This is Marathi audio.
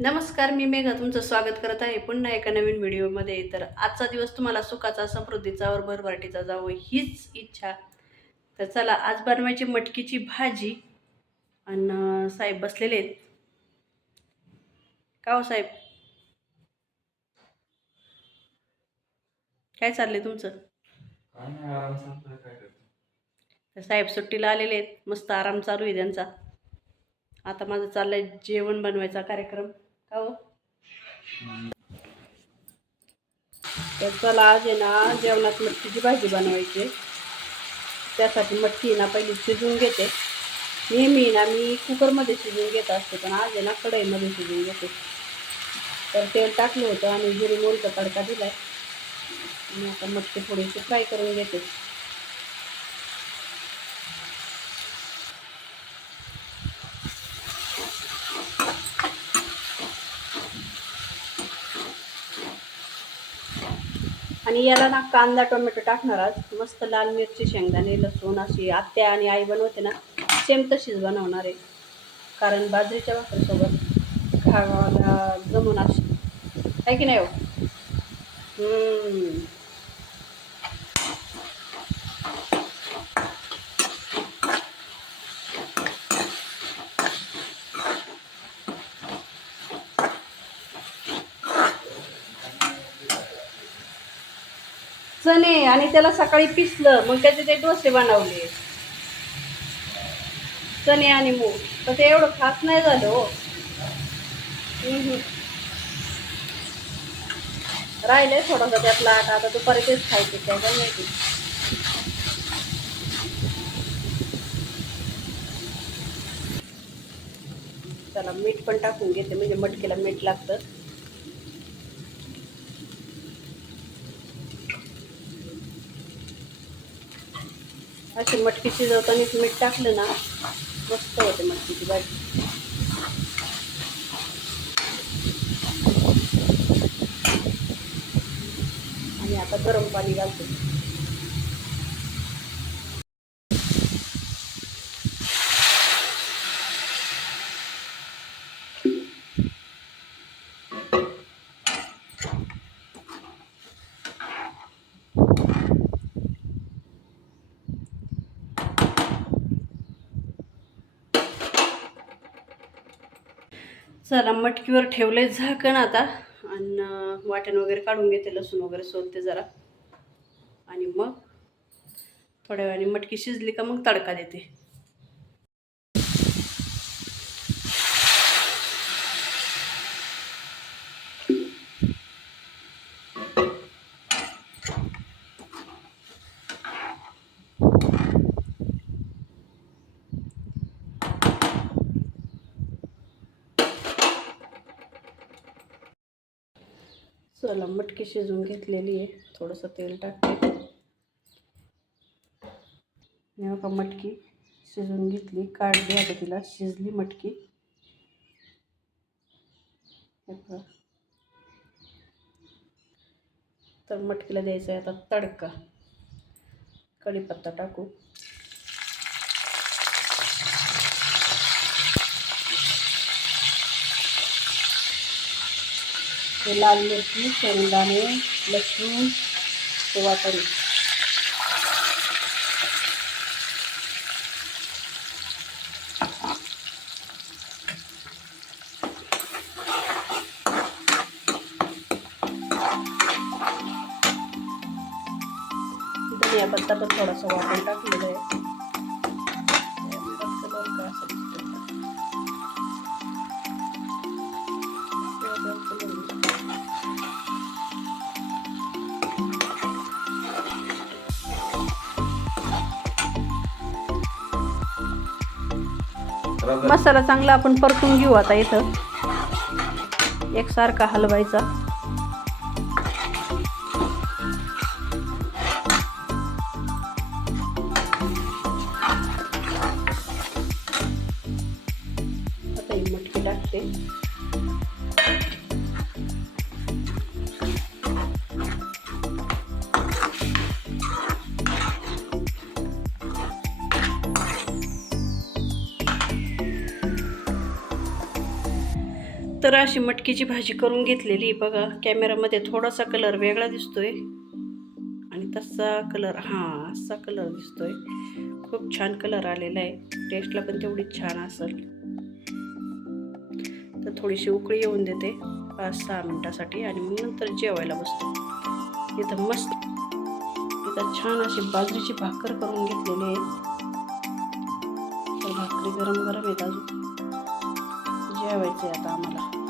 नमस्कार मी मेघा तुमचं स्वागत करत आहे पुन्हा एका नवीन व्हिडिओमध्ये. तर आजचा दिवस तुम्हाला सुखाचा समृद्धीचा वर भरभराटीचा जावं हीच इच्छा. तर चला आज बनवायची मटकीची भाजी. आणि साहेब बसलेले आहेत. का हो साहेब? काय चाललंय तुमचं? तर साहेब सुट्टीला आलेले आहेत. मस्त आराम चालू आहे त्यांचा. आता माझं चाललंय जेवण बनवायचा कार्यक्रम. का हो. तर चला आज आहे ना जेवणात मटकीची भाजी बनवायची. त्यासाठी मटकी ना पहिली शिजवून घेते. नेहमी ना मी कुकरमध्ये शिजवून घेत असते पण आज आहे ना कढईमध्ये शिजवून घेते. तर तेल टाकलं होतं आणि जिरी मोहरीचा तडका दिलाय. मी आता मटकी थोडीशी फ्राय करून घेते. आणि याला ना कांदा टोमॅटो टाकणार आज. मस्त लाल मिरची शेंगदाणे लसूण अशी आत्या आणि आई बनवते ना सेम तशीच बनवणार आहे. कारण बाजरीच्या भाकरीसोबत खावायला जमून अशी. आहे की नाही हो? चणे आणि त्याला सकाळी पिसलं मग त्याचे ते डोसे बनवले. चणे आणि मूग. तर ते एवढं खास नाही झालं हो. राहिलंय थोडंसं त्यातला आटा आता दुपारी तेच खायचे काय पण माहिती त्याला मीठ पण टाकून घेते म्हणजे मटकीला मीठ लागतं. अशी मटकी शिजवताना मीठ टाकलं ना मस्त होते मटकीची भाजी. आणि आता गरम पाणी घालते. चला मटकीवर ठेवले झाकण आता. आणि वाटण वगैरे काढून घेते लसूण वगैरे सोलते जरा. आणि मग थोड्या वेळाने मटकी शिजली का मग तडका देते. चला मटकी शिजवून घेतलेली आहे. थोडंसं तेल टाकते. का मटकी शिजवून घेतली. काढली आता तिला शिजली मटकी. तर मटकीला द्यायचा आहे आता तडका. कढीपत्ता टाकू. हे लाल मिरची शेंगदाणे लसूण किंवा वाटाणे धनिया पत्ता पण थोडासा वाटून टाकलेला आहे. मसाला चांगला आपण परतून घेऊ आता इथं. एकसारखा हलवायचा. आता ही मटकी टाकते. तर अशी मटकीची भाजी करून घेतलेली बघा. कॅमेरामध्ये थोडासा कलर वेगळा दिसतोय. आणि तसा कलर हां असा कलर दिसतोय. खूप छान कलर आलेला आहे. टेस्टला पण तेवढी छान असेल. तर थोडीशी उकळी येऊन देते. पाच सहा मिनटासाठी आणि मग नंतर जेवायला बसतो. इथं मस्त इथं छान अशी बाजरीची भाकर करून घेतलेली आहे. तर भाकरी गरम गरम येत अजून. जेवायचे आता आम्हाला